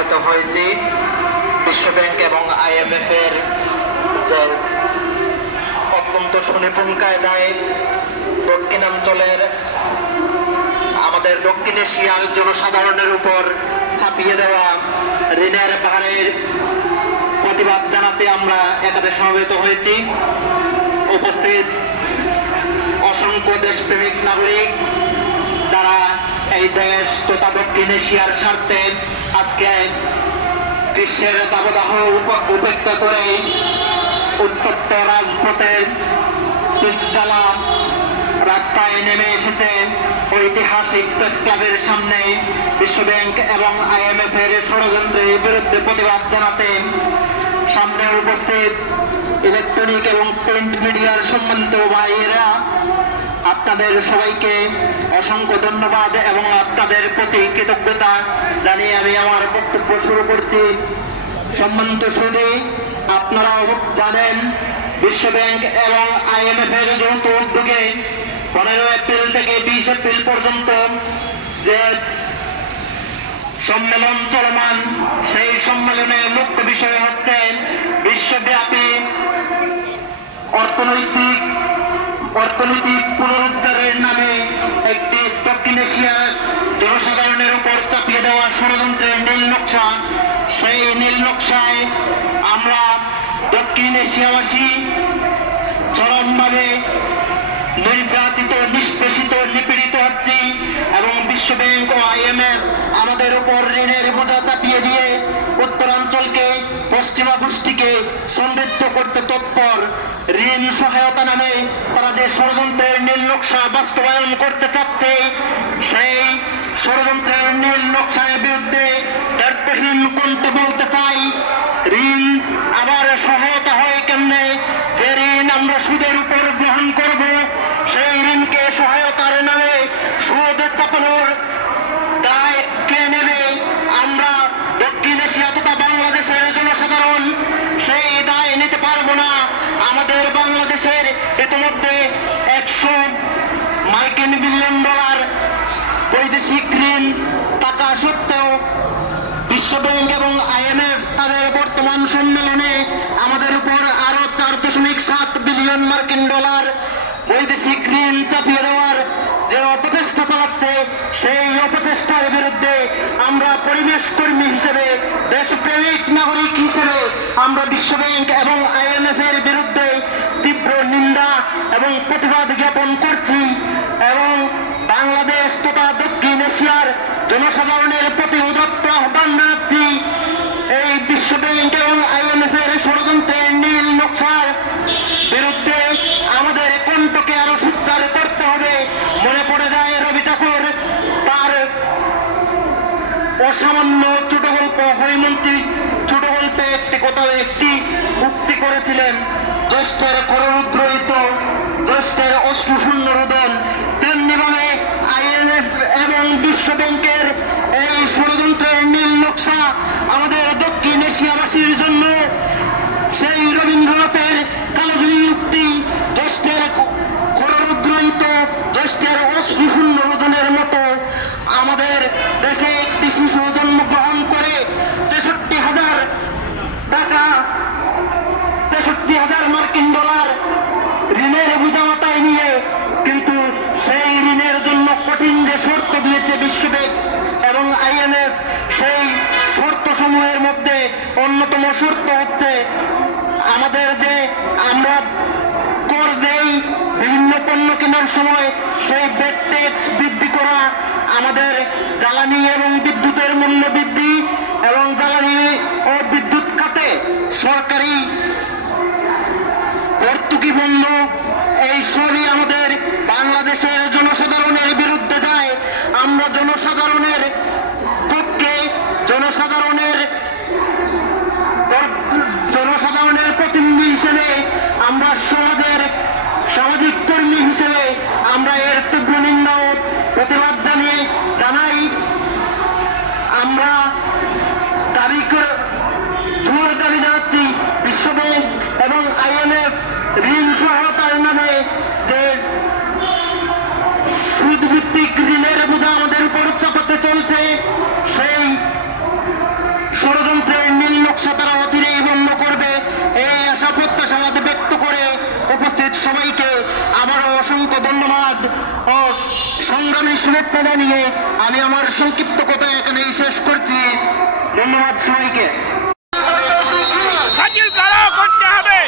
সমবেত হয়েছি বিশ্বব্যাংক এবং IMF এর যে অত্যন্ত সুনিপুণ কায়দায় দক্ষিণাঞ্চলের আমাদের দক্ষিণ এশিয়ার জনসাধারণের উপর চাপিয়ে দেওয়া ঋণের ভারের প্রতিবাদ জানাতে আমরা এখানে সমবেত হয়েছি। উপস্থিত অসংখ্য দেশপ্রেমিক নাগরিক যারা এই দেশ তথা দক্ষিণ এশিয়ার স্বার্থে আজকে গ্রীষ্মের দাবদাহ উপেক্ষা করে উত্তপ্ত রাজপথের পিচঢালা রাস্তায় নেমে এসেছে ঐতিহাসিক প্রেস ক্লাবের সামনে বিশ্বব্যাংক এবং IMF এর ষড়যন্ত্রের বিরুদ্ধে প্রতিবাদ জানাতে। সামনে উপস্থিত ইলেকট্রনিক এবং প্রিন্ট মিডিয়ার সম্মানিত ভাইয়েরা, আপনাদের সবাইকে অসংখ্য ধন্যবাদ এবং আপনাদের প্রতি কৃতজ্ঞতা জানিয়ে আমি আমার বক্তব্য শুরু করছি। সম্মানিত সুধী, আপনারাও জানেন বিশ্বব্যাংক এবং IMF এর যৌথ উদ্যোগে 15 এপ্রিল থেকে 20 এপ্রিল পর্যন্ত যে সম্মেলন চলমান, সেই সম্মেলনের মুখ্য বিষয় হচ্ছে বিশ্বব্যাপী অর্থনৈতিক পুনরুদ্ধারের নামে একটি দক্ষিণ এশিয়ার জনসাধারণের উপর চাপিয়ে দেওয়া ষড়যন্ত্রের নীল নকশা। সেই নীল নকশায় আমরা দক্ষিণ এশিয়াবাসী চরমভাবে নির্যাতিত, নিষ্পেষিত, নিপীড়িত হচ্ছি এবং বিশ্বব্যাংক ও IMF আমাদের উপর ঋণের বোঝা চাপিয়ে দিয়ে উত্তরাঞ্চলকে, পশ্চিমা গোষ্ঠীকে সমৃদ্ধ করতে তৎপর। ঋণ সহায়তা নামে তারা যে ষড়যন্ত্রের নীল নকশা বাস্তবায়ন করতে চাচ্ছে, সেই ষড়যন্ত্রের নীল নকশার বিরুদ্ধে দ্ব্যর্থহীন কণ্ঠে বলতে চাই, ঋণ আবার সহায়তা হয় কেমনে? যে ঋণ আমরা সুদের উপর গ্রহণ করব, সেই ঋণকে সহায়তার নামে সুদ চাপানোর দায় কে নেবে? আমরা দক্ষিণ এশিয়া তথা বাংলাদেশের জনসাধারণ সেই দায় নিতে পারবো না। আমাদের বাংলাদেশের ইতিমধ্যে 100 মার্কিন বিলিয়ন ডলার বৈদেশিক ঋণ টাকা সত্ত্বেও বিশ্বব্যাংক এবং IMF তাদের বর্তমান সম্মেলনে আমাদের উপর আরো 4.7 বিলিয়ন মার্কিন ডলার বৈদেশিক ঋণ চাপিয়ে দেওয়ার যে অপচেষ্টা চালাচ্ছে, সেই অপচেষ্টার বিরুদ্ধে আমরা পরিবেশ কর্মী হিসেবে, দেশপ্রেমিক নাগরিক হিসেবে আমরা বিশ্বব্যাংক এবং IMF এর বিরুদ্ধে তীব্র নিন্দা এবং প্রতিবাদ জ্ঞাপন করছি এবং বাংলাদেশ তথা দক্ষিণ এশিয়ার জনসাধারণের প্রতি উদাত্ত আহ্বান জানাচ্ছি। এই বিশ্বব্যাংক এবং IMF এর ষড়যন্ত্রের নীল নকশার বিরুদ্ধে আমাদের কণ্ঠকে আরো সোচ্চার করতে হবে। মনে পড়ে যায় রবি ঠাকুর তার অসামান্য ছোট গল্প হৈমন্তী ছোট গল্পে একটি উক্তি করেছিলেন, জ্যেষ্ঠের কররুদ্রহিত, জ্যেষ্ঠের অশ্রুশূন্য রোদন। তেমনিভাবে IMF এবং বিশ্বব্যাংকের এই ষড়যন্ত্রের নীল নকশা আমাদের দক্ষিণ এশিয়াবাসীর জন্য সেই রবীন্দ্রনাথের কালজয়ী উক্তি, জ্যেষ্ঠের কররুদ্রহিত, জ্যেষ্ঠের অশ্রুশূন্য রোদনের মতো। আমাদের দেশে একটি শিশু জন্মগ্রহণ করে 63,000 টাকা, 63,000 মার্কিন ডলার ঋণের বোঝা মাথায় নিয়ে, কিন্তু সেই ঋণের জন্য কঠিন যে শর্ত দিয়েছে বিশ্বব্যাংক এবং IMF, সেই শর্ত সমূহের মধ্যে অন্যতম শর্ত হচ্ছে আমাদের যে আমরা কর দেই বিভিন্ন পণ্য কেনার সময়, সেই ভ্যাট ট্যাক্স বৃদ্ধি করা, আমাদের জ্বালানি এবং বিদ্যুতের মূল্য বৃদ্ধি এবং জ্বালানি ও বিদ্যুৎ খাতে সরকারি ভর্তুকি বন্ধ, এই সবই আমাদের বাংলাদেশের জনসাধারণের বিরুদ্ধে যায়। আমরা জনসাধারণের পক্ষে, জনসাধারণের প্রতিনিধি হিসেবে, আমরা সামাজিক কর্মী হিসেবে আমরা এর তীব্র নিন্দা ও প্রতিবাদ জানাই। আমরা জোর দাবি জানাচ্ছি বিশ্বব্যাংক এবং IMF ঋণ সহায়তার নামে যে সুদ ভিত্তিক ঋণের বোঝা আমাদের উপর চাপাতে চলছে, সেই আশাবাদ ব্যক্ত করে উপস্থিত সবাইকে আবারও অসংখ্য ধন্যবাদ ও সংগ্রামী শুভেচ্ছা জানিয়ে আমি আমার সংক্ষিপ্ত কথা এখানেই শেষ করছি। ধন্যবাদ সবাইকে। করতে হবে